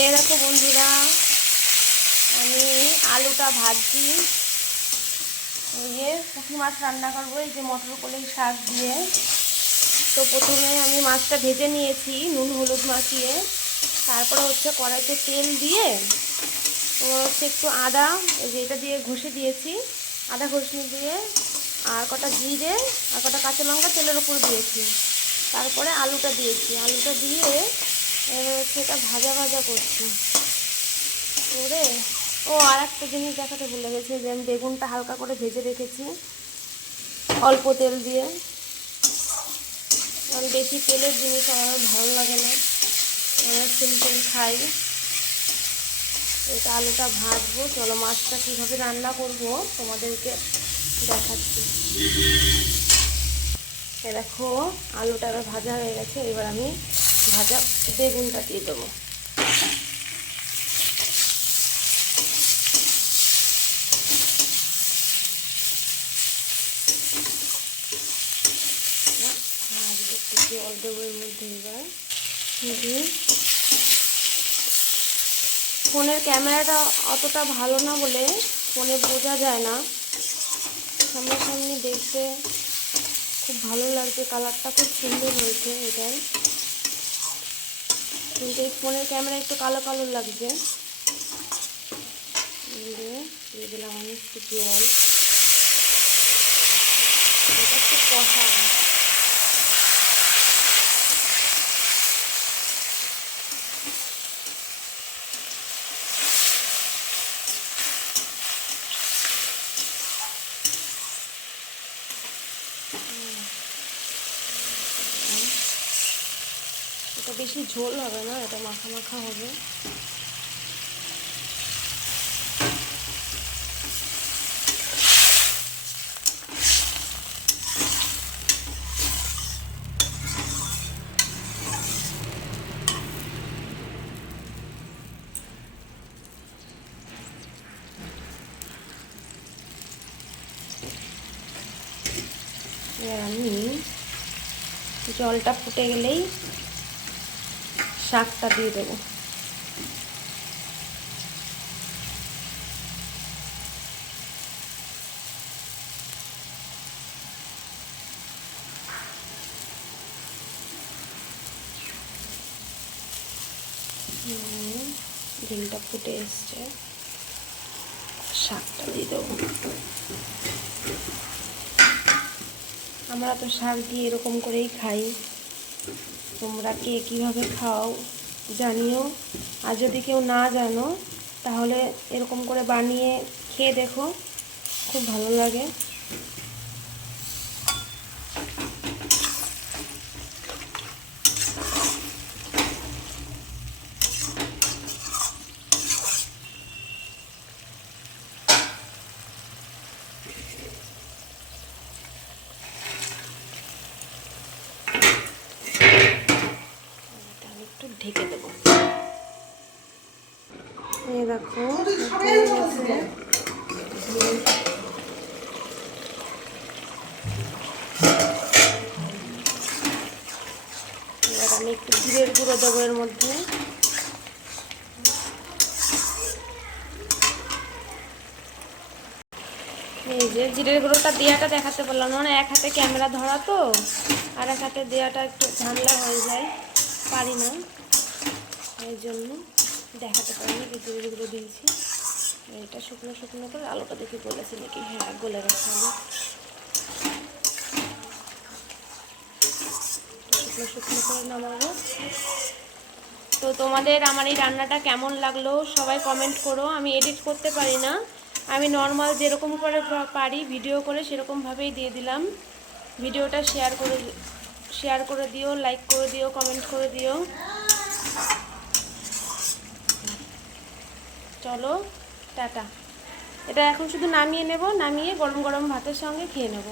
এই দেখো বন্ধুরা, আমি আলুটা ভাজছি। এই যে পুঁটি মাছ রান্না করবো, এই যে মটর কলাই শাক দিয়ে। তো প্রথমে আমি মাছটা ভেজে নিয়েছি নুন হলুদ মাখিয়ে। তারপরে হচ্ছে কড়াইতে তেল দিয়ে হচ্ছে একটু আদা, এই যে এটা দিয়ে ঘষে দিয়েছি, আদা ঘষনি দিয়ে, আর কটা জিরে আর কটা কাঁচা লঙ্কা তেলের উপর দিয়েছি। তারপরে আলুটা দিয়েছি, আলুটা দিয়ে হচ্ছে এটা ভাজা ভাজা করছি করে। ও আর একটা জিনিস দেখাতে ভুলে গেছি, যে আমি বেগুনটা হালকা করে ভেজে রেখেছি অল্প তেল দিয়ে। কারণ বেশি তেলের জিনিস আমার ভালো লাগে না, আমরা সিম্পল খাই। এটা আলুটা ভাজবো। চলো মাছটা কীভাবে রান্না করব তোমাদেরকে দেখাচ্ছি। দেখো আলুটা এবার ভাজা হয়ে গেছে, এবার আমি ভাজা বেগুনটা দিয়ে দেবো। জল দেবো এর মধ্যে। এবার ফোনের ক্যামেরাটা অতটা ভালো না বলে ফোনে বোঝা যায় না, সামনাসামনি দেখতে খুব ভালো লাগছে, কালারটা খুব সুন্দর হয়েছে এটাই, কিন্তু এই ফোনের ক্যামেরা একটু কালো কালো লাগছে। দিয়ে দিলাম আমি একটু জল, এটা একটু কষাবো। এটা বেশি ঝোল হবে না, এটা মাখা মাখা হবে। আমি জলটা ফুটে গেলেই শাকটা দিয়ে দেবো। ডিমটা ফুটে এসছে, শাকটা দিয়ে দেবো। আমরা তো শাক দিয়ে এরকম করেই খাই, তোমরা কে কীভাবে খাও জানিও। আর যদি কেউ না জানো তাহলে এরকম করে বানিয়ে খেয়ে দেখো, খুব ভালো লাগে। একটু ঢেকে দেবো। এই দেখো এবার আমি একটু জিরের গুঁড়ো দেবো এর মধ্যে। এই যে জিরের গুঁড়োটা দেওয়াটা দেখাতে পারলাম না, এক হাতে ক্যামেরা ধরা তো, আর এক হাতে দেওয়াটা একটু ঝামেলা হয়ে যায়, পারি না, এই জন্য দেখাতে পারিনি যে জিরের গুঁড়ো দিয়েছি। এটা শুকনো শুকনো করে আলুটা দেখি গলেছে নাকি, হ্যাঁ গলে গেছে আলু। শুকনো শুকনো করে নামাবো। তো তোমাদের আমার এই রান্নাটা কেমন লাগলো সবাই কমেন্ট করো। আমি এডিট করতে পারি না, আমি নর্মাল যেরকম করে পারি ভিডিও করে সেরকমভাবেই দিয়ে দিলাম। ভিডিওটা শেয়ার করে দিও, লাইক করে দিও, কমেন্ট করে দিও। চলো টাটা। এটা এখন শুধু নামিয়ে নেব, নামিয়ে গরম গরম ভাতের সঙ্গে খেয়ে নেব।